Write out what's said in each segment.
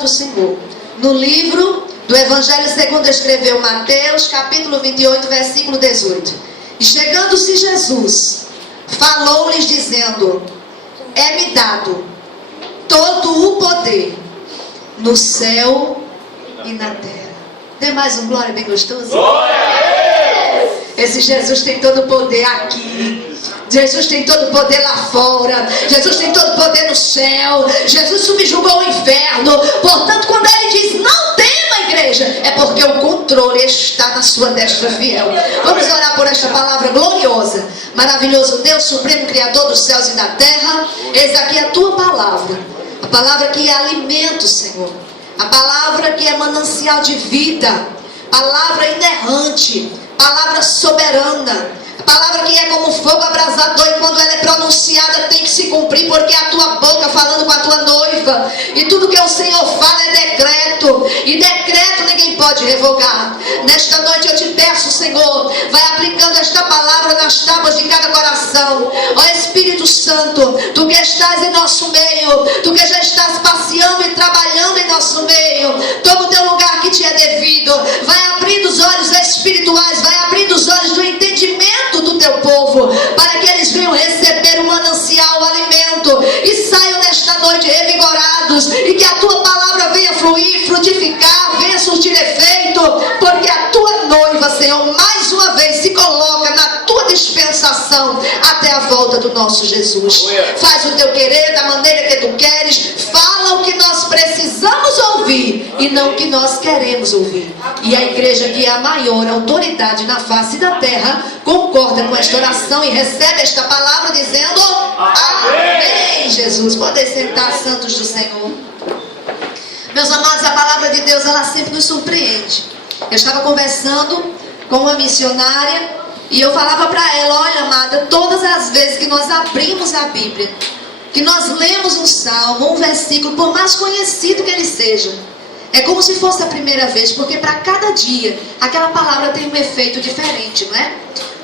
do Senhor. No livro do Evangelho segundo escreveu Mateus, capítulo 28, versículo 18. E chegando-se Jesus, falou-lhes dizendo: é-me dado todo o poder no céu e na terra. Dê mais um glória bem gostoso. Glória a Deus! Esse Jesus tem todo o poder aqui. Jesus tem todo o poder lá fora. Jesus tem todo o poder no céu. Jesus subjugou o inferno. Portanto, quando ele diz não tema, igreja, é porque o controle está na sua destra fiel. Vamos orar por esta palavra gloriosa. Maravilhoso Deus, supremo Criador dos céus e da terra. Eis aqui a tua palavra. A palavra que é alimento, Senhor. A palavra que é manancial de vida. Palavra inerrante. Palavra soberana. Palavra que é como fogo abrasador, e quando ela é pronunciada tem que se cumprir, porque é a tua boca falando com a tua noiva, e tudo que o Senhor fala é decreto, e decreto ninguém pode revogar. Nesta noite eu te peço, Senhor, vai aplicando esta palavra nas tábuas de cada coração. Ó Espírito Santo, tu que estás em nosso meio, tu que já estás passeando e trabalhando em nosso meio, toma o teu lugar que te é devido. Vai abrindo os olhos espirituais, vai abrindo os olhos do entendimento do teu povo, para que eles venham receber o manancial, o alimento, e saiam nesta noite revigorados, e que a tua palavra venha fluir, frutificar, venha surtir efeito, porque a tua noiva, Senhor, mais uma vez se coloca na tua dispensação até a volta do nosso Jesus. Faz o teu querer da maneira que tu queres, fala o que nós precisamos ouvir e não o que nós queremos ouvir. E a igreja, que é a maior autoridade na face da terra, concorda com esta oração e recebe esta palavra dizendo amém. Jesus, podem sentar, santos do Senhor. Meus amados, a palavra de Deus, ela sempre nos surpreende. Eu estava conversando com uma missionária e eu falava para ela: olha, amada, todas as vezes que nós abrimos a Bíblia, que nós lemos um salmo, um versículo, por mais conhecido que ele seja, é como se fosse a primeira vez, porque para cada dia aquela palavra tem um efeito diferente, não é?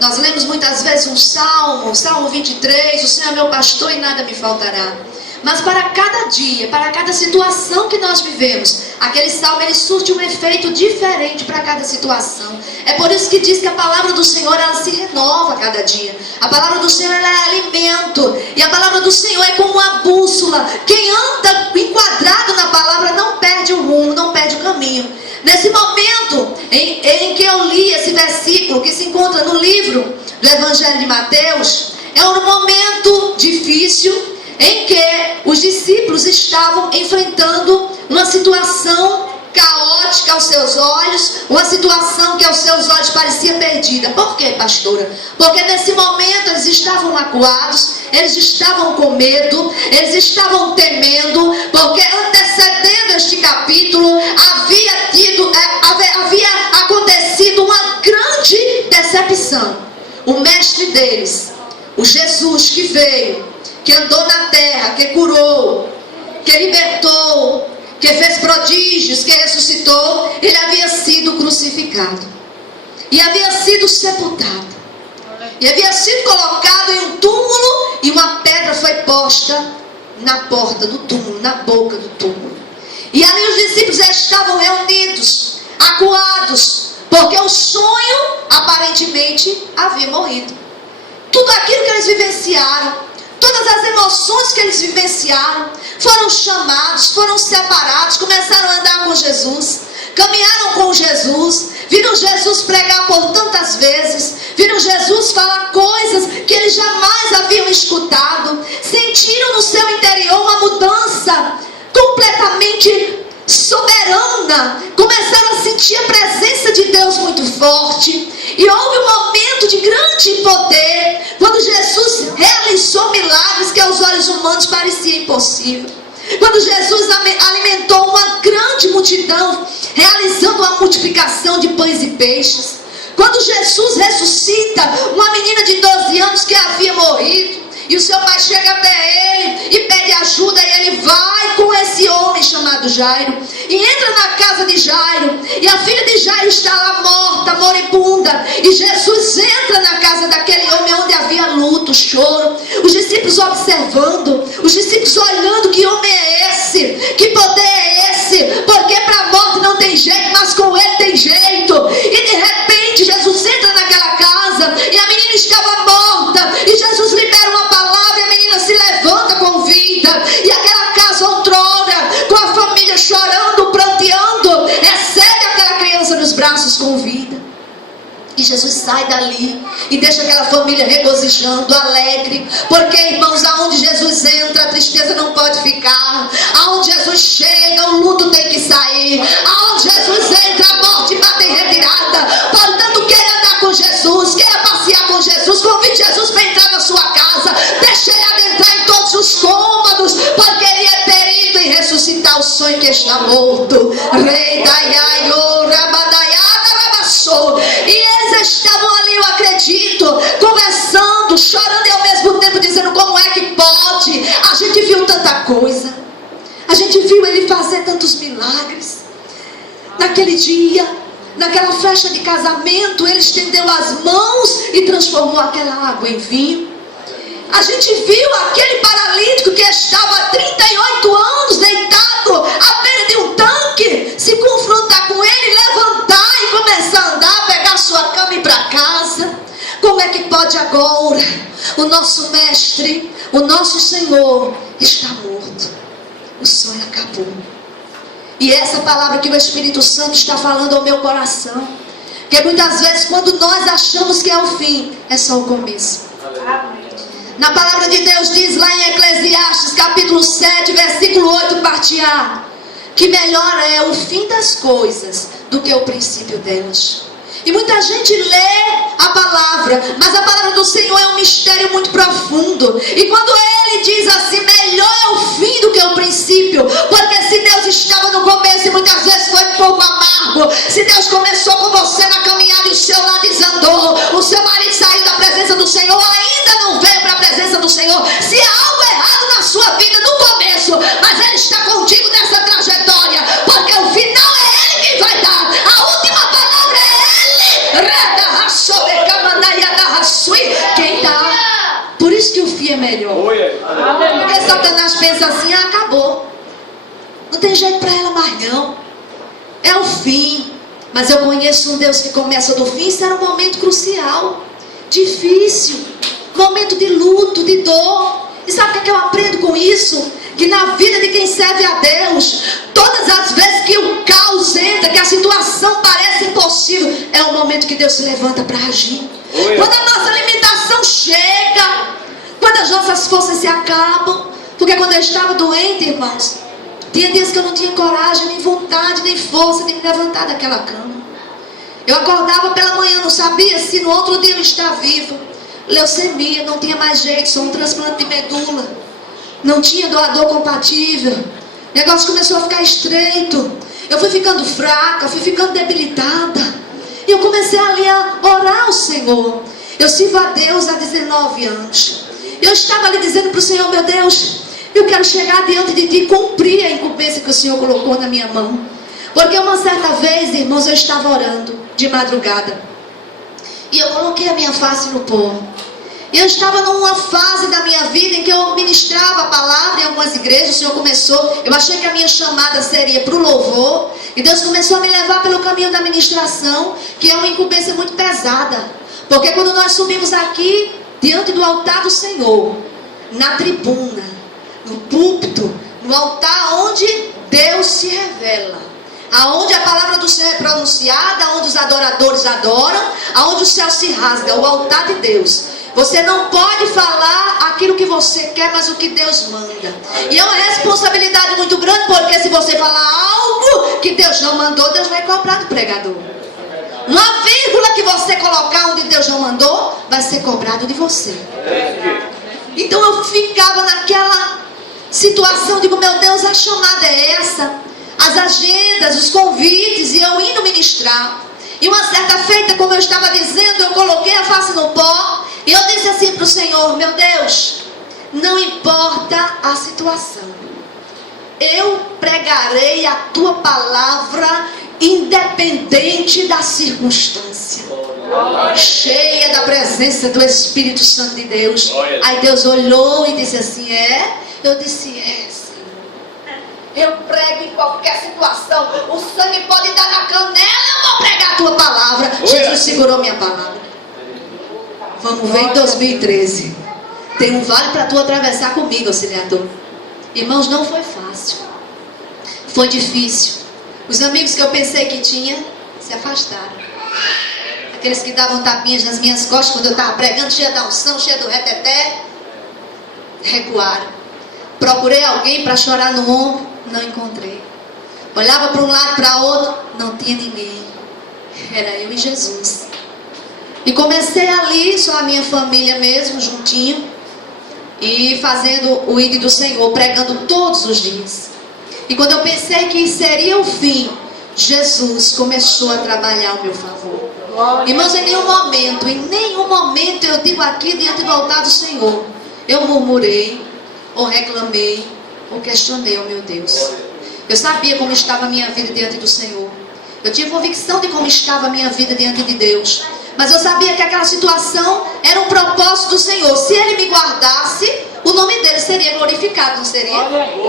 Nós lemos muitas vezes um salmo, Salmo 23, o Senhor é meu pastor e nada me faltará. Mas para cada dia, para cada situação que nós vivemos, aquele salmo ele surte um efeito diferente para cada situação. É por isso que diz que a palavra do Senhor ela se renova a cada dia. A palavra do Senhor ela é alimento. E a palavra do Senhor é como uma bússola. Quem anda enquadrado na palavra não perde o rumo, não perde o caminho. Nesse momento em que eu li esse versículo, que se encontra no livro do Evangelho de Mateus, é um momento difícil, em que os discípulos estavam enfrentando uma situação caótica aos seus olhos, uma situação que aos seus olhos parecia perdida. Por quê, pastora? Porque nesse momento eles estavam magoados, eles estavam com medo, eles estavam temendo, porque antecedendo este capítulo havia acontecido uma grande decepção. O mestre deles, o Jesus que veio, que andou na terra, que curou, que libertou, que fez prodígios, que ressuscitou, ele havia sido crucificado e havia sido sepultado e havia sido colocado em um túmulo, e uma pedra foi posta na porta do túmulo, na boca do túmulo, e ali os discípulos estavam reunidos, acuados, porque o sonho aparentemente havia morrido. Tudo aquilo que eles vivenciaram, todas as emoções que eles vivenciaram, foram chamados, foram separados, começaram a andar com Jesus, caminharam com Jesus, viram Jesus pregar por tantas vezes, viram Jesus falar coisas que eles jamais haviam escutado, sentiram no seu interior uma mudança completamente soberana, começaram a sentir a presença de Deus muito forte, e houve um momento de grande poder, quando Jesus realizou milagres que aos olhos humanos parecia impossível, quando Jesus alimentou uma grande multidão, realizando a multiplicação de pães e peixes, quando Jesus ressuscita uma menina de 12 anos que havia morrido, e o seu pai chega até ele e pede ajuda, e ele vai com esse homem chamado Jairo, e entra na casa de Jairo, e a filha de Jairo está lá morta, moribunda, e Jesus entra na casa daquele homem onde havia luto, choro, os discípulos observando, os discípulos olhando: que homem é esse? Que poder é esse? vida. E aquela casa outrora, com a família chorando, pranteando, recebe aquela criança nos braços com vida. E Jesus sai dali e deixa aquela família regozijando, alegre. Porque, irmãos, aonde Jesus entra, a tristeza não pode ficar. Aonde Jesus chega, o luto tem que sair. Aonde Jesus entra, a morte bate em retirada. Portanto, queira andar com Jesus, queira passear com Jesus, convide Jesus para entrar na sua casa. Deixe ele adentrar em todos os cômodos, porque ele é perito em ressuscitar o sonho que está morto. Rei da Iaio, Rabadaiada, Rabassou. E eles estavam ali, eu acredito, conversando, chorando e ao mesmo tempo dizendo: como é que pode? A gente viu tanta coisa, a gente viu ele fazer tantos milagres. Naquele dia, naquela festa de casamento, ele estendeu as mãos e transformou aquela água em vinho. A gente viu aquele paralítico que estava há 38 anos deitado à beira de um tanque, se confrontar com ele, levantar e começar a andar, pegar sua cama e ir para casa. Como é que pode agora? O nosso mestre, o nosso Senhor está morto. O sonho acabou. E essa palavra que o Espírito Santo está falando ao meu coração, que muitas vezes quando nós achamos que é o fim, é só o começo. Amém. Na palavra de Deus diz lá em Eclesiastes capítulo 7, versículo 8, parte A, que melhor é o fim das coisas do que o princípio delas. E muita gente lê a palavra, mas a palavra do Senhor é um mistério muito profundo. E quando ele diz assim, melhor é o fim do que o princípio, porque se Deus estava no começo e muitas vezes foi um pouco amargo, se Deus começou com você na caminhada e o seu lado desandou, o seu marido saiu da presença do Senhor, ainda não veio para a presença do Senhor, se há algo errado na sua vida no começo, mas ele está contigo nessa trajetória, porque o final é ele que vai dar, a última palavra é ele. Quem dá? Por isso que o fim é melhor. Porque Satanás pensa assim: ah, acabou, não tem jeito para ela mais não, é o fim. Mas eu conheço um Deus que começa do fim. Isso era um momento crucial, difícil, momento de luto, de dor. E sabe o que eu aprendo com isso? Que na vida de quem serve a Deus, todas as vezes que o caos entra, que a situação parece impossível, é o momento que Deus se levanta para agir. Quando a nossa limitação chega, quando as nossas forças se acabam. Porque quando eu estava doente, irmãos, tinha dias que eu não tinha coragem, nem vontade, nem força de me levantar daquela cama. Eu acordava pela manhã, não sabia se no outro dia eu estava viva. Leucemia, não tinha mais jeito, só um transplante de medula, não tinha doador compatível. O negócio começou a ficar estreito. Eu fui ficando fraca, fui ficando debilitada. E eu comecei ali a orar ao Senhor. Eu sirvo a Deus há 19 anos. Eu estava ali dizendo para o Senhor: meu Deus, eu quero chegar diante de Ti e cumprir a incumbência que o Senhor colocou na minha mão. Porque uma certa vez, irmãos, eu estava orando de madrugada. E eu coloquei a minha face no pó. E eu estava numa fase da minha vida em que eu ministrava a palavra em algumas igrejas. O Senhor começou, eu achei que a minha chamada seria para o louvor. E Deus começou a me levar pelo caminho da ministração, que é uma incumbência muito pesada. Porque quando nós subimos aqui, diante do altar do Senhor, na tribuna, no púlpito, no altar onde Deus se revela, aonde a palavra do Senhor é pronunciada, aonde os adoradores adoram, aonde o céu se rasga, o altar de Deus. Você não pode falar aquilo que você quer, mas o que Deus manda. E é uma responsabilidade muito grande, porque se você falar algo que Deus não mandou, Deus vai cobrar do pregador. Uma vírgula que você colocar onde Deus não mandou, vai ser cobrado de você. Então eu ficava naquela situação, digo, meu Deus, a chamada é essa. As agendas, os convites, e eu indo ministrar. E uma certa feita, como eu estava dizendo, eu coloquei a face no pó. E eu disse assim para o Senhor: meu Deus, não importa a situação, eu pregarei a Tua palavra independente da circunstância. Cheia da presença do Espírito Santo de Deus. Aí Deus olhou e disse assim: é? Eu disse: é, Senhor. Eu prego em qualquer situação. O sangue pode estar na canela, eu vou pregar a Tua palavra. Jesus segurou minha palavra. Vamos ver em 2013. Tem um vale para tu atravessar comigo, auxiliador. Irmãos, não foi fácil. Foi difícil. Os amigos que eu pensei que tinha se afastaram. Aqueles que davam tapinhas nas minhas costas quando eu estava pregando, cheia da unção, cheia do reteté, recuaram. Procurei alguém para chorar no ombro, não encontrei. Olhava para um lado, para outro, não tinha ninguém. Era eu e Jesus. E comecei ali, só a minha família mesmo, juntinho, e fazendo o ID do Senhor, pregando todos os dias. E quando eu pensei que seria o fim, Jesus começou a trabalhar ao meu favor. Irmãos, em nenhum momento eu digo aqui diante do altar do Senhor, eu murmurei, ou reclamei, ou questionei, oh meu Deus. Eu sabia como estava a minha vida diante do Senhor. Eu tinha convicção de como estava a minha vida diante de Deus. Mas eu sabia que aquela situação era um propósito do Senhor. Se Ele me guardasse, o nome dele seria glorificado, não seria?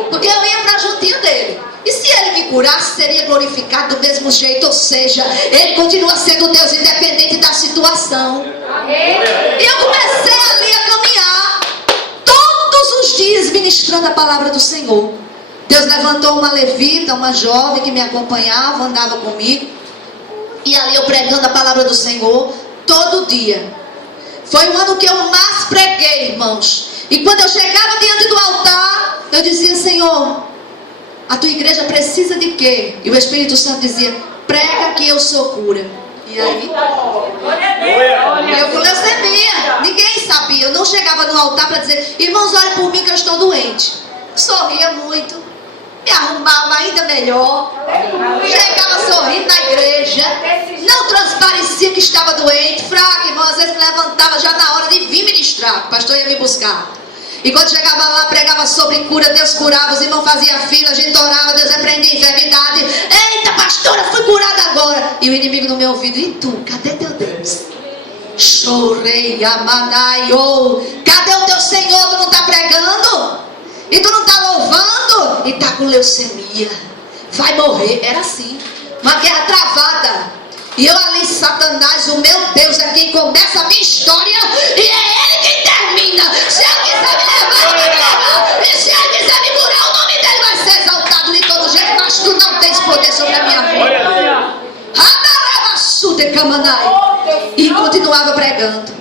Porque eu ia para juntinho dele. E se Ele me curasse, seria glorificado do mesmo jeito. Ou seja, Ele continua sendo Deus independente da situação. E eu comecei ali a caminhar todos os dias ministrando a palavra do Senhor. Deus levantou uma levita, uma jovem que me acompanhava, andava comigo. E ali eu pregando a palavra do Senhor todo dia. Foi o ano que eu mais preguei, irmãos. E quando eu chegava diante do altar, eu dizia: Senhor, a tua igreja precisa de quê? E o Espírito Santo dizia: prega que eu sou cura. E aí, eu com leucemia, ninguém sabia. Eu não chegava no altar para dizer: irmãos, olhem por mim que eu estou doente. Sorria muito, me arrumava ainda melhor, chegava sorrindo na igreja, não transparecia que estava doente, fraca, irmão. Às vezes me levantava já na hora de vir ministrar, o pastor ia me buscar. E quando chegava lá, pregava sobre cura, Deus curava, os irmãos faziam fila, a gente orava, Deus repreendia enfermidade. Eita, pastora, fui curada agora. E o inimigo no meu ouvido: e tu, cadê teu Deus? Chorei, amanaio. Cadê o teu Senhor? Tu não está pregando? E tu não está louvando? E está com leucemia, vai morrer. Era assim, uma guerra travada. E eu ali, Satanás, o meu Deus é quem começa a minha história, e é Ele quem termina. Se Ele quiser me levar, Ele vai me levar. E se Ele quiser me curar, o nome dele vai ser exaltado de todo jeito. Mas tu não tens poder sobre a minha vida. E continuava pregando.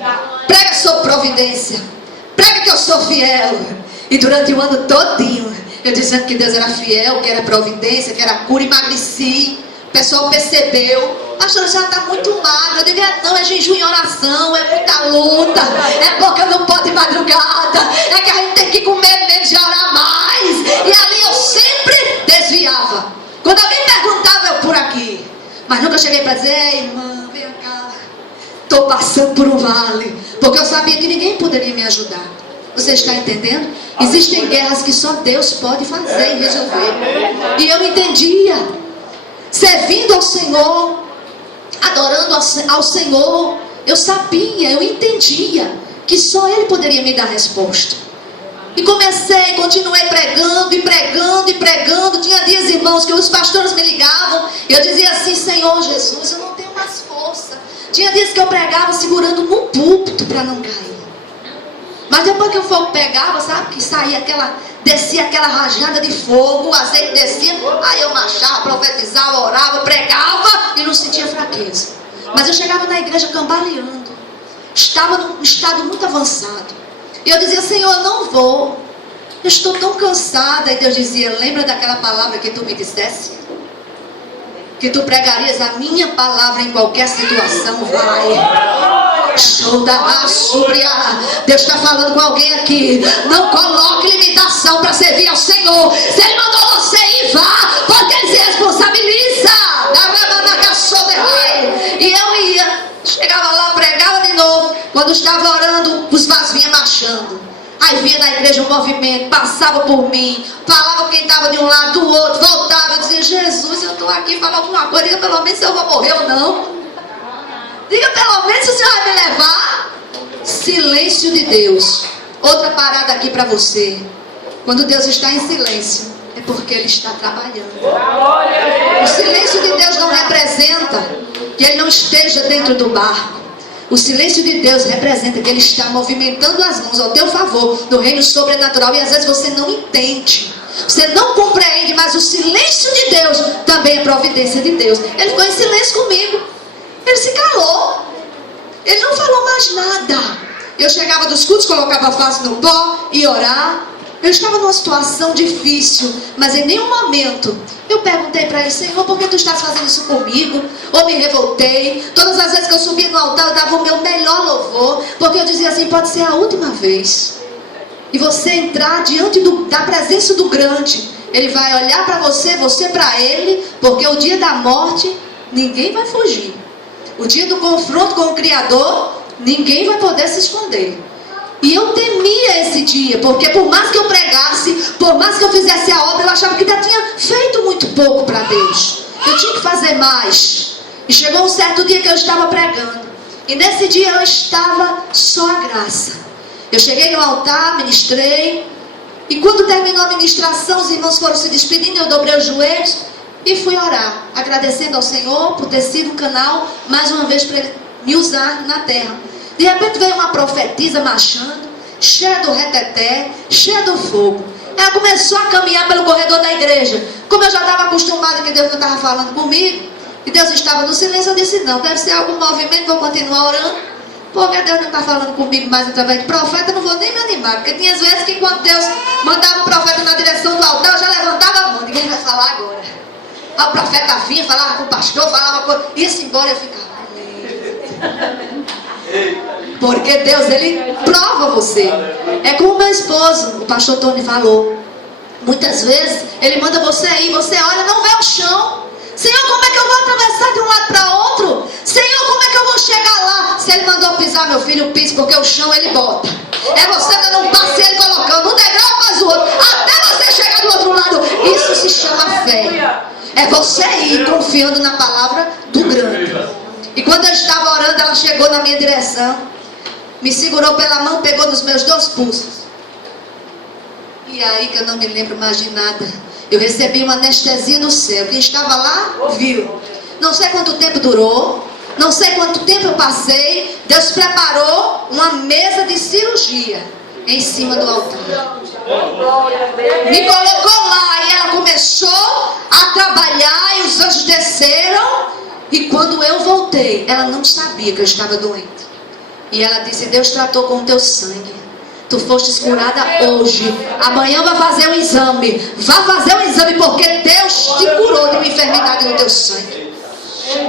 Prega sua providência, prega que eu sou fiel. E durante o ano todinho, eu dizendo que Deus era fiel, que era providência, que era cura, emagreci. O pessoal percebeu: pastor, já está muito magro. Eu digo: não, é jejum e oração, é muita luta, é porque não pode madrugada, é que a gente tem que comer menos e orar mais. E ali eu sempre desviava. Quando alguém perguntava, eu: por aqui. Mas nunca cheguei para dizer: ei, irmã, vem cá, estou passando por um vale. Porque eu sabia que ninguém poderia me ajudar. Você está entendendo? Existem guerras que só Deus pode fazer e resolver. E eu entendia, servindo ao Senhor, adorando ao Senhor, eu sabia, eu entendia que só Ele poderia me dar resposta. E continuei pregando e pregando e pregando. Tinha dias, irmãos, que os pastores me ligavam e eu dizia assim: Senhor Jesus, eu não tenho mais força. Tinha dias que eu pregava segurando no púlpito para não cair. Mas depois que o fogo pegava, sabe, que saía descia aquela rajada de fogo, o azeite descia, aí eu marchava, profetizava, orava, pregava e não sentia fraqueza. Mas eu chegava na igreja cambaleando, estava num estado muito avançado. E eu dizia: Senhor, eu não vou, eu estou tão cansada. E Deus dizia: lembra daquela palavra que tu me dissesse? Que tu pregarias a minha palavra em qualquer situação. Vai. Show da súria. Deus está falando com alguém aqui. Não coloque limitação para servir ao Senhor. Se Ele mandou você ir, vá, porque Ele se responsabiliza. E eu ia, chegava lá, pregava de novo. Quando estava orando, os vasos vinham marchando. Aí via na igreja um movimento, passava por mim, falava com quem estava de um lado, do outro, voltava. Eu dizia: Jesus, eu estou aqui, fala alguma coisa, diga pelo menos se eu vou morrer ou não. Diga pelo menos se o Senhor vai me levar. Silêncio de Deus. Outra parada aqui para você. Quando Deus está em silêncio, é porque Ele está trabalhando. O silêncio de Deus não representa que Ele não esteja dentro do barco. O silêncio de Deus representa que Ele está movimentando as mãos ao teu favor no reino sobrenatural. E às vezes você não entende, você não compreende, mas o silêncio de Deus também é providência de Deus. Ele ficou em silêncio comigo. Ele se calou. Ele não falou mais nada. Eu chegava dos cultos, colocava a face no pó e orar. Eu estava numa situação difícil, mas em nenhum momento eu perguntei para Ele: Senhor, por que Tu estás fazendo isso comigo? Ou me revoltei. Todas as vezes que eu subia no altar, eu dava o meu melhor louvor, porque eu dizia assim: pode ser a última vez. E você entrar diante da presença do grande, Ele vai olhar para você, você para Ele, porque o dia da morte, ninguém vai fugir. O dia do confronto com o Criador, ninguém vai poder se esconder. E eu temia esse dia, porque por mais que eu pregasse, por mais que eu fizesse a obra, eu achava que ainda tinha feito muito pouco para Deus. Eu tinha que fazer mais. E chegou um certo dia que eu estava pregando, e nesse dia eu estava só a graça. Eu cheguei no altar, ministrei, e quando terminou a ministração, os irmãos foram se despedindo, eu dobrei os joelhos e fui orar, agradecendo ao Senhor por ter sido um canal, mais uma vez, para Ele me usar na terra. De repente veio uma profetisa marchando, cheia do reteté, cheia do fogo. Ela começou a caminhar pelo corredor da igreja. Como eu já estava acostumada que Deus não estava falando comigo, e Deus estava no silêncio, eu disse: não, deve ser algum movimento, vou continuar orando, porque Deus não está falando comigo mais através de profeta, não vou nem me animar. Porque tinha vezes que enquanto Deus mandava o profeta na direção do altar, eu já levantava a mão: ninguém vai falar agora. Aí o profeta vinha, falava com o pastor, falava coisa, ia-se embora, eu ficava. Porque Deus, Ele prova você. É como o meu esposo, o pastor Tony, falou. Muitas vezes Ele manda você ir, você olha, não vê o chão. Senhor, como é que eu vou atravessar de um lado para outro? Senhor, como é que eu vou chegar lá? Se Ele mandou pisar, meu filho, pise, porque o chão Ele bota. É você dando um passo e Ele colocando um degrau após o outro, até você chegar do outro lado. Isso se chama fé. É você ir confiando na palavra do grande. E quando eu estava orando, ela chegou na minha direção, me segurou pela mão, pegou nos meus 2 pulsos. E aí que eu não me lembro mais de nada. Eu recebi uma anestesia do céu. Quem estava lá, viu. Não sei quanto tempo durou, não sei quanto tempo eu passei. Deus preparou uma mesa de cirurgia em cima do altar. Me colocou lá e ela começou a trabalhar e os anjos desceram. E quando eu voltei, ela não sabia que eu estava doente. E ela disse: Deus tratou com o teu sangue. Tu fostes curada hoje. Amanhã vai fazer um exame. Vá fazer um exame, porque Deus te curou de uma enfermidade no teu sangue.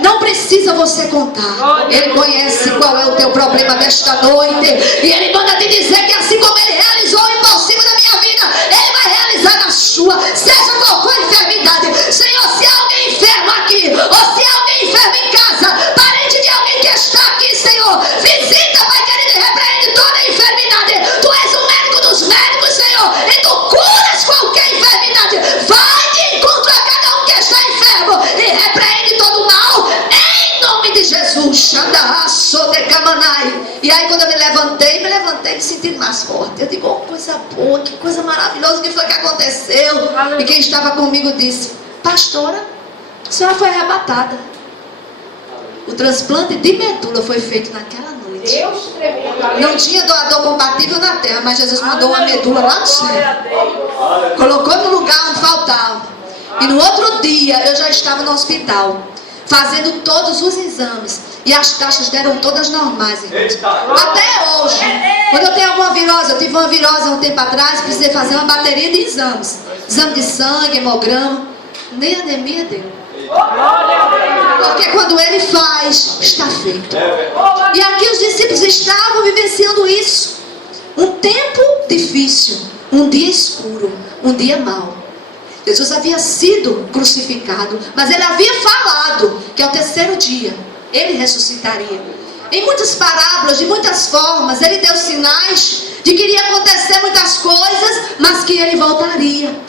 Não precisa você contar. Ele conhece qual é o teu problema desta noite. E Ele manda te dizer que assim como Ele realizou o impossível da minha vida, Ele vai realizar na sua. Seja qual for a enfermidade. Senhor, se há alguém enfermo aqui, ou se há alguém enfermo em casa, parente de alguém que está aqui, Senhor, visita, Pai querido, e repreende toda a enfermidade. Tu és o médico dos médicos, Senhor, e Tu curas qualquer enfermidade. Vai de encontro a cada um que está enfermo e repreende todo o mal. Em nome de Jesus. E aí quando eu me levantei me sentindo mais forte. Eu digo: oh, coisa boa, que coisa maravilhosa, o que foi que aconteceu? E quem estava comigo disse: pastora, a senhora foi arrebatada. O transplante de medula foi feito naquela noite. Não tinha doador compatível na terra, mas Jesus mandou uma medula lá no céu. Colocou no lugar onde faltava. E no outro dia eu já estava no hospital, fazendo todos os exames. E as taxas deram todas normais, irmãos. Até hoje, quando eu tenho alguma virose, eu tive uma virose há um tempo atrás, precisei fazer uma bateria de exames. Exame de sangue, hemograma. Nem anemia deu. Porque quando Ele faz, está feito. E aqui os discípulos estavam vivenciando isso. Um tempo difícil, um dia escuro, um dia mau. Jesus havia sido crucificado, mas Ele havia falado que ao 3º dia Ele ressuscitaria. Em muitas parábolas, de muitas formas, Ele deu sinais de que iria acontecer muitas coisas, mas que Ele voltaria,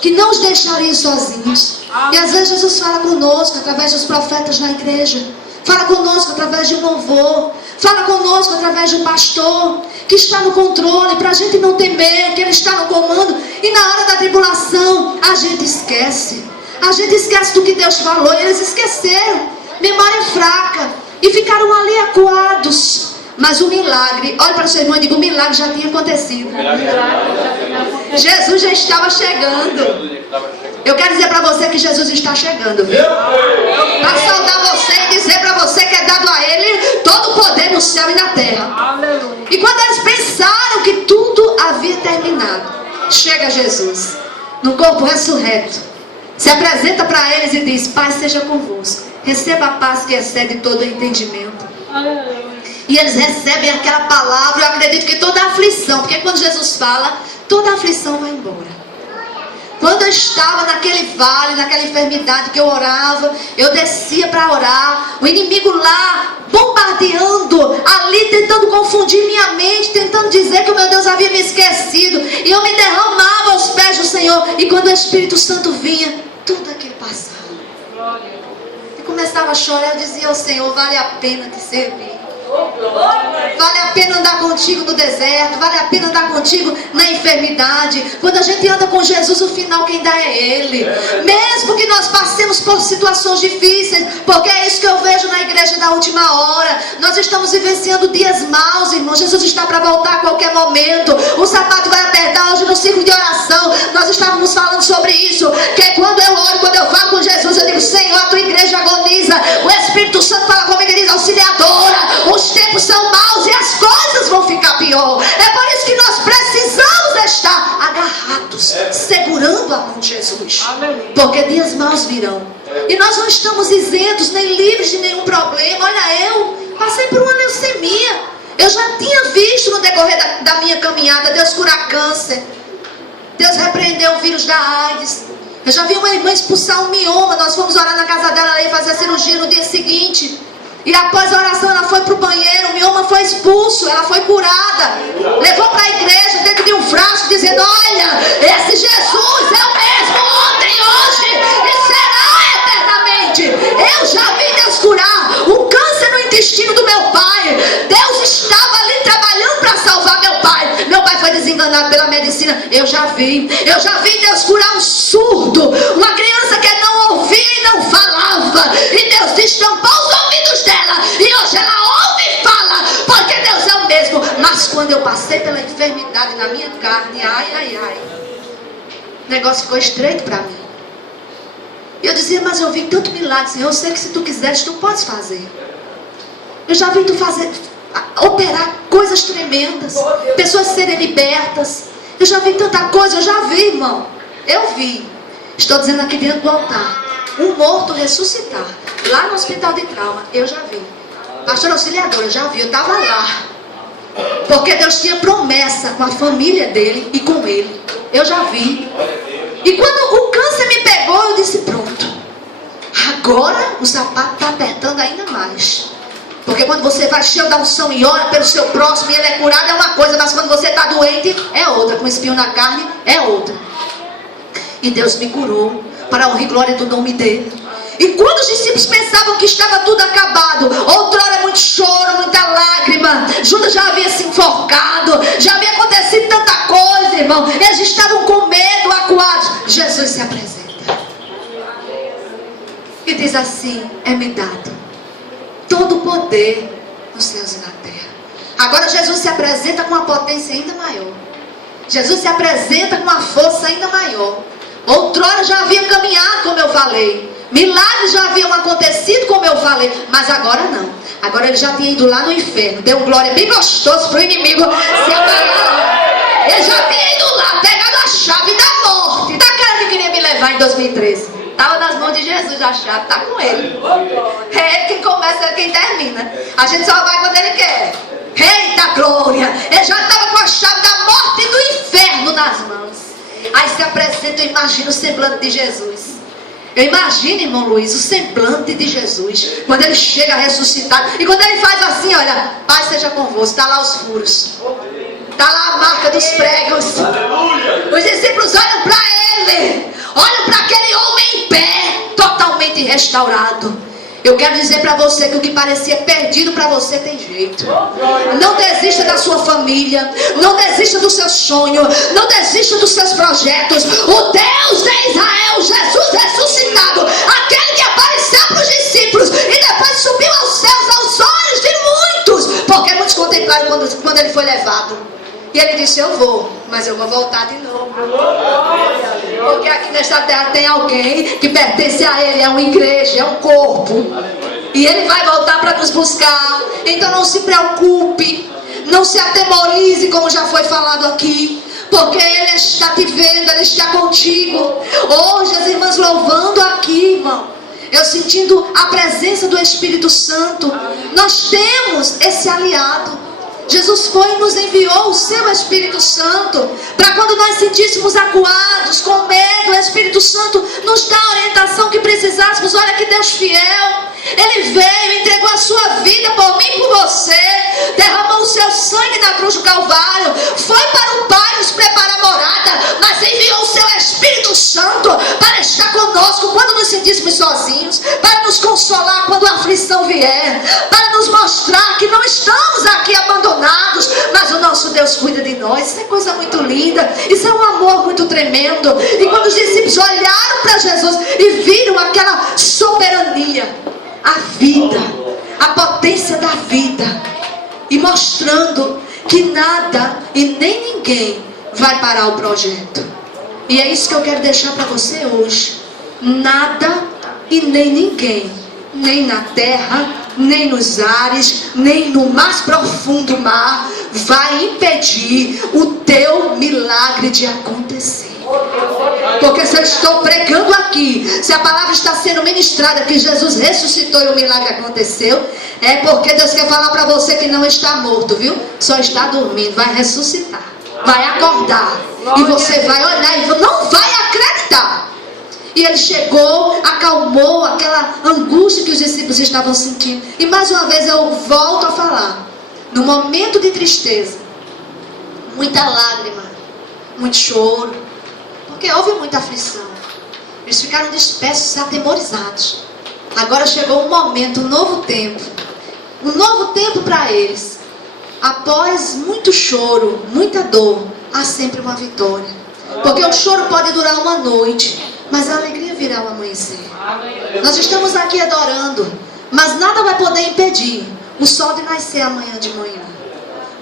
que não os deixaria sozinhos. E às vezes Jesus fala conosco através dos profetas na igreja, fala conosco através de um louvor, fala conosco através de um pastor que está no controle, para a gente não temer, que Ele está no comando. E na hora da tribulação a gente esquece do que Deus falou. E eles esqueceram, memória fraca, e ficaram ali acuados, Mas o milagre, olha para o seu irmão e diga, o milagre já tinha acontecido. Jesus já estava chegando. Eu quero dizer para você que Jesus está chegando, viu? Para saudar você e dizer para você que é dado a Ele todo o poder no céu e na terra. E quando eles pensaram que tudo havia terminado, chega Jesus, no corpo ressurreto, se apresenta para eles e diz, paz seja convosco. Receba a paz que excede todo o entendimento. E eles recebem aquela palavra. Eu acredito que toda a aflição, porque quando Jesus fala, toda a aflição vai embora. Quando eu estava naquele vale, naquela enfermidade que eu orava, eu descia para orar, o inimigo lá bombardeando, ali tentando confundir minha mente, tentando dizer que o meu Deus havia me esquecido, e eu me derramava aos pés do Senhor, e quando o Espírito Santo vinha, tudo aquilo passava. E começava a chorar, eu dizia ao Senhor, vale a pena te servir. Vale a pena andar contigo no deserto, vale a pena andar contigo na enfermidade. Quando a gente anda com Jesus, o final quem dá é Ele. Mesmo que nós passemos por situações difíceis, porque é isso que eu vejo na igreja da última hora. Nós estamos vivenciando dias maus, irmão. Jesus está para voltar a qualquer momento. O sapato vai apertar. Hoje no ciclo de oração nós estávamos falando sobre isso, que é quando eu oro, quando eu falo com Jesus, eu digo, Senhor, a tua igreja agoniza. O Espírito Santo fala comigo e diz, auxiliadora, os tempos são maus e as coisas vão ficar pior. É por isso que nós precisamos estar agarrados, segurando a mão de Jesus. Porque dias maus virão. E nós não estamos isentos, nem livres de nenhum problema. Olha, eu passei por uma leucemia. Eu já tinha visto no decorrer da minha caminhada Deus curar câncer. Deus repreendeu o vírus da AIDS. Eu já vi uma irmã expulsar um mioma. Nós fomos orar na casa dela, ela ia fazer a cirurgia no dia seguinte. E após a oração ela foi para o banheiro, o mioma foi expulso, ela foi curada. Levou para a igreja dentro de um frasco, dizendo, olha, esse Jesus é o mesmo ontem, hoje e será eternamente. Eu já vi Deus curar o câncer no intestino do meu pai. Deus estava ali trabalhando para salvar meu pai. Meu pai foi desenganado pela medicina. Eu já vi Deus curar um surdo, uma criança que não ouvia e não falava, e Deus destampou os ouvidos dela, e hoje ela ouve e fala, porque Deus é o mesmo. Mas quando eu passei pela enfermidade na minha carne, o negócio ficou estreito para mim. E eu dizia, mas eu vi tanto milagre, Senhor, eu sei que se tu quiseres, tu podes fazer. Eu já vi tu fazer, operar coisas tremendas, pessoas serem libertas. Eu já vi tanta coisa, eu já vi, irmão. Eu vi. Estou dizendo aqui dentro do altar, um morto ressuscitar, lá no hospital de trauma, eu já vi. Pastor auxiliadora, eu já vi, eu estava lá. Porque Deus tinha promessa com a família dele e com ele. Eu já vi. E quando o câncer me pegou, eu disse, pronto. Agora o sapato está apertando ainda mais. Porque quando você vai cheio da unção e ora pelo seu próximo e ele é curado é uma coisa, mas quando você está doente é outra, com espinho na carne é outra. E Deus me curou, para a honra e glória do nome dele. E quando os discípulos pensavam que estava tudo acabado, outrora muito choro, muita lágrima, Judas já havia se enforcado, já havia acontecido tanta coisa, irmão, eles estavam com medo, acuados. Jesus se apresenta e diz assim, é-me dado todo o poder nos céus e na terra. Agora Jesus se apresenta com uma potência ainda maior. Jesus se apresenta com uma força ainda maior. Outrora já havia caminhado, como eu falei. Milagres já haviam acontecido, como eu falei. Mas agora não. Agora ele já tinha ido lá no inferno. Deu glória bem gostoso para o inimigo se abalar. Ele já tinha ido lá, pegado a chave da morte, daquela que queria me levar em 2013. Estava nas mãos de Jesus a chave, está com ele. É ele quem começa, é quem termina. A gente só vai quando ele quer. Eita glória! Ele já estava com a chave da morte e do inferno nas mãos. Aí se apresenta, eu imagino o semblante de Jesus. Eu imagino, irmão Luiz, o semblante de Jesus. Quando ele chega ressuscitado. E quando ele faz assim, olha, paz seja convosco. Está lá os furos. Está lá a marca dos pregos. Os discípulos olham para ele. Olham para aquele homem em pé, totalmente restaurado. Eu quero dizer para você que o que parecia perdido para você tem jeito. Não desista da sua família. Não desista do seu sonho. Não desista dos seus projetos. O Deus de Israel, Jesus ressuscitado, aquele que apareceu para os discípulos e depois subiu aos céus aos olhos de muitos, porque muitos quando ele foi levado. E ele disse, eu vou, mas eu vou voltar de novo. Porque aqui nesta terra tem alguém que pertence a ele, é uma igreja, é um corpo. E ele vai voltar para nos buscar. Então não se preocupe, não se atemorize, como já foi falado aqui. Porque ele está te vendo, ele está contigo. Hoje as irmãs louvando aqui, irmão, eu sentindo a presença do Espírito Santo. Nós temos esse aliado. Jesus foi e nos enviou o seu Espírito Santo, para quando nós sentíssemos acuados, com medo, o Espírito Santo nos dá a orientação que precisássemos. Olha que Deus fiel. Ele veio, entregou a sua vida por mim e por você, derramou o seu sangue na cruz do Calvário, foi para o Pai nos preparar morada, mas enviou o seu Espírito Santo para estar conosco quando nos sentíssemos sozinhos, para nos consolar quando a aflição vier, para nos mostrar que não estamos aqui abandonados, mas o nosso Deus cuida de nós. Isso é coisa muito linda, isso é um amor muito tremendo. E quando os discípulos olharam para Jesus e viram aquela soberania, a vida, a potência da vida, e mostrando que nada e nem ninguém vai parar o projeto. E é isso que eu quero deixar para você hoje. Nada e nem ninguém, nem na terra, nem nos ares, nem no mais profundo mar, vai impedir o teu milagre de acontecer. Porque se eu estou pregando aqui, se a palavra está sendo ministrada que Jesus ressuscitou e o milagre aconteceu, é porque Deus quer falar para você que não está morto, viu? Só está dormindo, vai ressuscitar, vai acordar, e você vai olhar e não vai acreditar. E ele chegou, acalmou aquela angústia que os discípulos estavam sentindo. E mais uma vez eu volto a falar, no momento de tristeza, muita lágrima, muito choro, porque houve muita aflição. Eles ficaram dispersos, atemorizados. Agora chegou um momento, um novo tempo para eles. Após muito choro, muita dor, há sempre uma vitória. Porque o choro pode durar uma noite, mas a alegria virá ao amanhecer. Nós estamos aqui adorando, mas nada vai poder impedir o sol de nascer amanhã de manhã.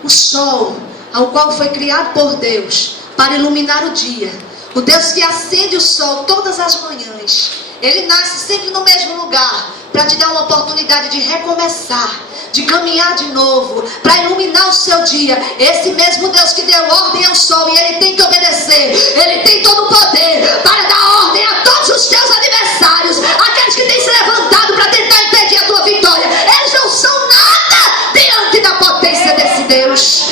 O sol, ao qual foi criado por Deus para iluminar o dia. O Deus que acende o sol todas as manhãs. Ele nasce sempre no mesmo lugar, para te dar uma oportunidade de recomeçar, de caminhar de novo, para iluminar o seu dia. Esse mesmo Deus que deu ordem ao sol, e ele tem que obedecer. Ele tem todo o poder para dar ordem a todos os teus adversários, aqueles que têm se levantado para tentar impedir a tua vitória. Eles não são nada diante da potência desse Deus.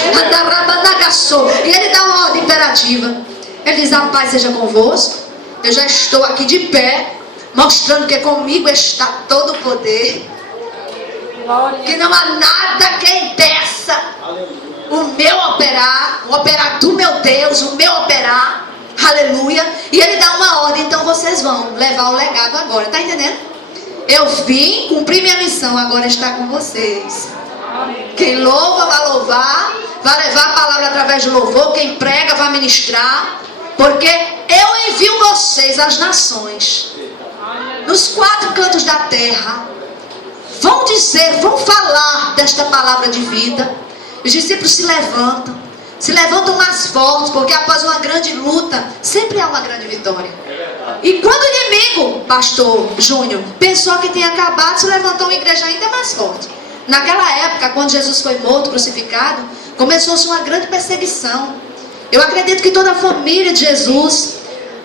E ele dá uma ordem imperativa. Ele diz, a paz seja convosco. Eu já estou aqui de pé, mostrando que comigo está todo o poder. Que não há nada que impeça o meu operar, o operar do meu Deus, o meu operar. Aleluia. E ele dá uma ordem, então vocês vão levar o legado agora. Está entendendo? Eu vim cumprir minha missão, agora está com vocês. Quem louva vai louvar, vai levar a palavra através do louvor. Quem prega vai ministrar. Porque eu envio vocês às nações, nos 4 cantos da terra. Vão dizer, vão falar desta palavra de vida. Os discípulos se levantam mais fortes, porque após uma grande luta, sempre há uma grande vitória. E quando o inimigo, pastor Júnior, pensou que tinha acabado, se levantou uma igreja ainda mais forte. Naquela época, quando Jesus foi morto, crucificado, começou-se uma grande perseguição. Eu acredito que toda a família de Jesus,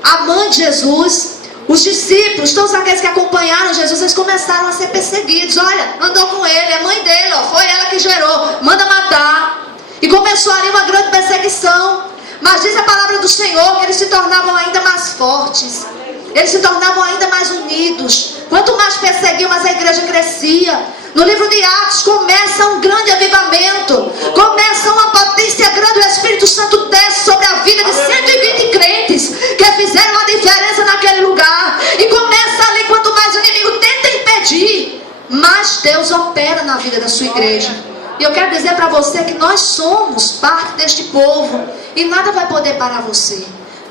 a mãe de Jesus, os discípulos, todos aqueles que acompanharam Jesus, eles começaram a ser perseguidos. Olha, andou com ele, a mãe dele, ó, foi ela que gerou, manda matar. E começou ali uma grande perseguição. Mas diz a palavra do Senhor que eles se tornavam ainda mais fortes. Eles se tornavam ainda mais unidos. Quanto mais perseguiam, mais a igreja crescia. No livro de Atos começa um grande avivamento. Começa uma potência grande. O Espírito Santo desce sobre a vida de 120 crentes que fizeram a diferença naquele lugar. E começa ali, quanto mais o inimigo tenta impedir, mais Deus opera na vida da sua igreja. E eu quero dizer para você que nós somos parte deste povo. E nada vai poder parar você.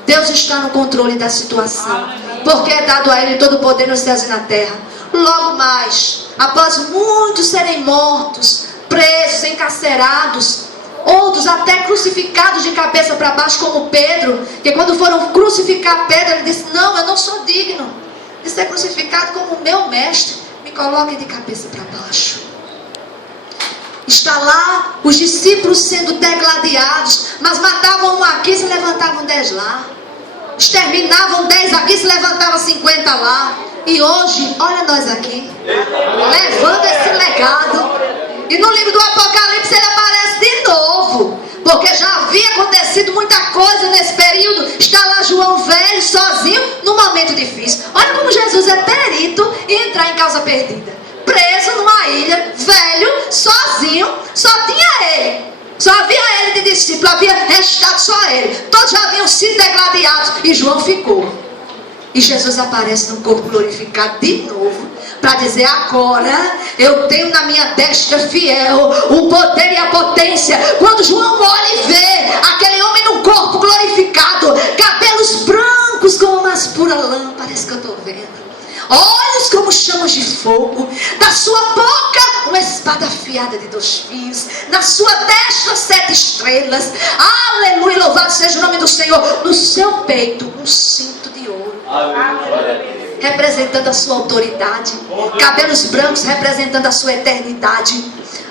Deus está no controle da situação. Porque é dado a Ele todo o poder nos céus e na terra. Logo mais, após muitos serem mortos, presos, encarcerados, Outros até crucificados de cabeça para baixo, como Pedro, que quando foram crucificar Pedro, ele disse: não, eu não sou digno de ser crucificado como o meu mestre, me coloquem de cabeça para baixo. Está lá os discípulos sendo degladiados, mas matavam um aqui, se levantavam 10 lá. Exterminavam 10 aqui, se levantavam 50 lá. E hoje, olha nós aqui, levando esse legado. E no livro do Apocalipse ele aparece de novo, porque já havia acontecido muita coisa nesse período. Está lá João velho, sozinho, num momento difícil. Olha como Jesus é perito em entrar em causa perdida. Preso numa ilha, velho, sozinho, só tinha ele. Só havia ele de discípulo, havia restado só ele. Todos já haviam sido degladiados e João ficou. E Jesus aparece no corpo glorificado de novo, para dizer: agora eu tenho na minha destra fiel o poder e a potência. Quando João olha e vê aquele homem no corpo glorificado, cabelos brancos como uma pura lã, parece que eu estou vendo, olhos como chamas de fogo, da sua boca uma espada afiada de 2 fios, na sua destra 7 estrelas, aleluia, louvado seja o nome do Senhor. No seu peito um cinto de ouro, representando a sua autoridade, cabelos brancos representando a sua eternidade,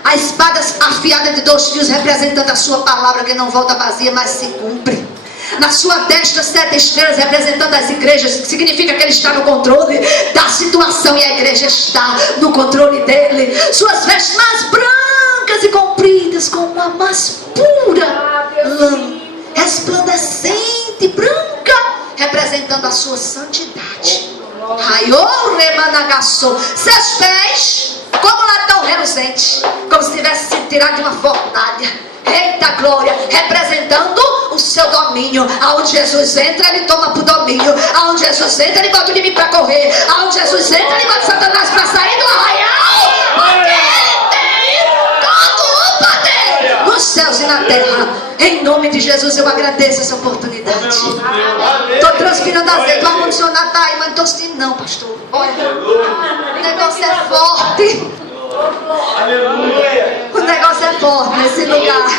a espada afiada de 2 fios representando a sua palavra que não volta vazia, mas se cumpre. Na sua destra 7 estrelas representando as igrejas, que significa que ele está no controle da situação e a igreja está no controle dele. Suas vestes mais brancas e compridas como uma mais pura lã, resplandecente, branca, representando a sua santidade. Raiô, remanagaçou. Seus pés como latão reluzente, como se tivesse sido tirado de uma fornalha. Eita glória, representando o seu domínio. Aonde Jesus entra, ele toma pro domínio. Aonde Jesus entra, ele bota o inimigo para correr. Aonde Jesus entra, ele bota Satanás para sair do arraial. Porque ele tem todo o poder nos céus e na terra. Em nome de Jesus eu agradeço essa oportunidade. Estou transpirando azeite, o ar-condicionado está aí, mas não estou sentindo não, pastor. Olha, o negócio é forte. Aleluia. O negócio é forte nesse lugar.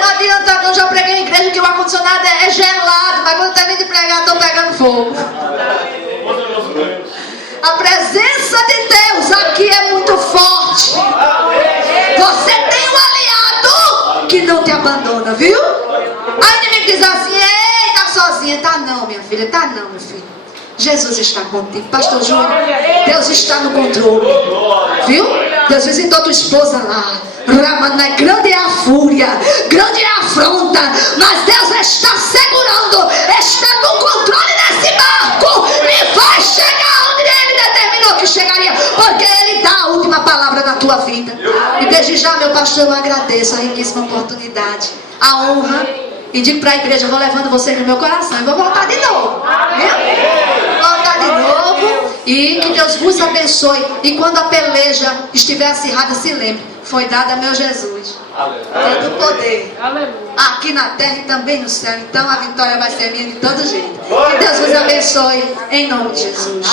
Não adianta não, já preguei em igreja que o ar-condicionado é gelado, mas quando termina de pregar, estou pegando fogo. A presença de Deus aqui é muito forte. Você tem um aliado que não te abandona, viu? Aí o inimigo diz assim: ei, tá sozinha. Tá não, minha filha, tá não, meu filho. Jesus está contigo. Pastor Júnior, Deus está no controle. Viu? Deus visitou tua esposa lá. Grande é a fúria, grande é a afronta, mas Deus está segurando, está no controle desse barco e vai chegar onde Ele determinou que chegaria, porque Ele dá a última palavra na tua vida. E desde já, meu pastor, eu agradeço a riquíssima oportunidade, a honra, e digo para a igreja: eu vou levando vocês no meu coração e vou voltar de novo, viu? Voltar de novo, e que Deus vos abençoe. E quando a peleja estiver acirrada, se lembre: foi dado a meu Jesus todo o poder, aqui na terra e também no céu. Então a vitória vai ser minha de todo jeito. Que Deus vos abençoe, em nome de Jesus.